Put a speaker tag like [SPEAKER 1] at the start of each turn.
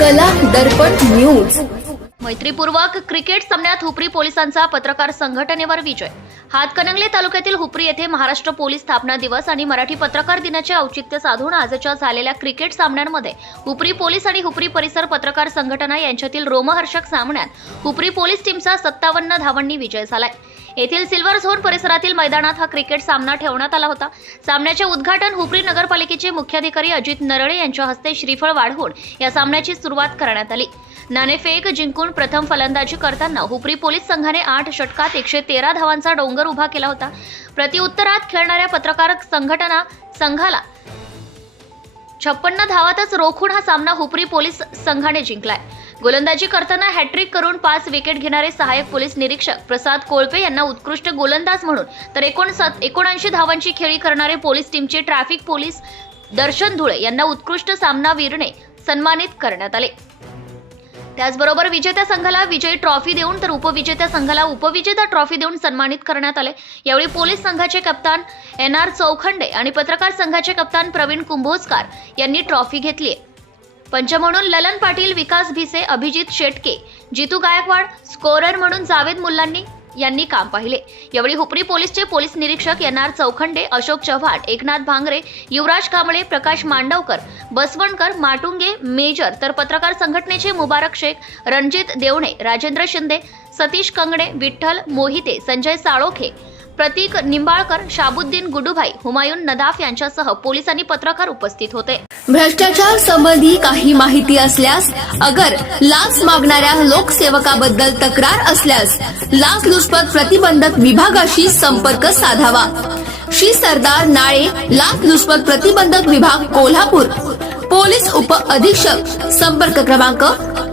[SPEAKER 1] कला दर्पण news.
[SPEAKER 2] मैत्रीपूर्वक cricket सामन्यात हुपरी पोलिसांचा पत्रकार संघटनेवर विजय. हातकणंगले तालुक्यातील हुपरी येथे महाराष्ट्र पोलीस स्थापना दिवस आणि मराठी पत्रकार दिनाचे औचित्य साधून आजच्या झालेल्या क्रिकेट सामन्यांमध्ये हुपरी पोलीस आणि हुपरी परिसर पत्रकार संघटना यांच्यातील रोमहर्षक सामन्यात हुपरी पोलीस टीमचा सत्तावन्न धावांनी विजय झालाय. येथील सिल्वर झोन परिसरातील मैदानात हा क्रिकेट सामना ठेवण्यात आला होता. सामन्याचे उद्घाटन हुपरी नगरपालिकेचे मुख्याधिकारी अजित नरळे यांच्या हस्ते श्रीफळ वाढवून या सामन्याची सुरुवात करण्यात आली. नाणेफेक जिंकून प्रथम फलंदाजी करताना हुपरी पोलीस संघाने आठ षटकात एकशे तेरा धावांचा डोंगर उभा केला होता. प्रतिउत्तरात खेळणाऱ्या पत्रकार संघटना संघाला छप्पन्न धावातच रोखून हा सामना हुपरी पोलीस संघाने जिंकलाय. गोलंदाजी करताना हॅट्रिक करून पाच विकेट घेणारे सहाय्यक पोलीस निरीक्षक प्रसाद कोळपे यांना उत्कृष्ट गोलंदाज म्हणून तर एकोणसात एकोणऐंशी धावांची खेळी करणारे पोलीस टीमचे ट्रॅफिक पोलीस दर्शन धुळे यांना उत्कृष्ट सामनावीरने सन्मानित करण्यात आले. त्याचबरोबर विजेत्या संघाला विजयी ट्रॉफी देऊन तर उपविजेत्या संघाला उपविजेता ट्रॉफी देऊन सन्मानित करण्यात आले. यावेळी पोलीस संघाचे कप्तान एन आर चौखंडे आणि पत्रकार संघाचे कप्तान प्रवीण कुंभोजकार यांनी ट्रॉफी घेतली पंच म्हणून ललन पाटील विकास भिसे अभिजित शेटके जितू गायकवाड स्कोरर म्हणून जावेद मुल्लांनी यांनी काम पाहिले. यावेळी हुपरी पोलीसचे पोलीस निरीक्षक N R Chaukhande Ashok Chavan Eknath Bhangare Yuvraj Kamble Prakash Mandavkar Basavankar Matunge major तर पत्रकार संघटनेचे मुबारक शेख रणजित देवणे राजेंद्र शिंदे सतीश कंगणे विठ्ठल मोहिते संजय साळोखे प्रतीक निंबाळकर शाबुद्दीन गुडुभाई हुमायून नदाफ यांच्यासह पोलिसांनी पत्रकार उपस्थित होते.
[SPEAKER 1] भ्रष्टाचार संबंधी काही माहिती असल्यास अगर लाच मागणाऱ्या लोकसेवकाबद्दल तक्रार असल्यास लाचलुचपत प्रतिबंधक विभागाशी संपर्क साधावा. श्री सरदार नाळे लाचलुचपत प्रतिबंधक विभाग कोल्हापूर. पोलीस उप अधीक्षक संपर्क क्रमांक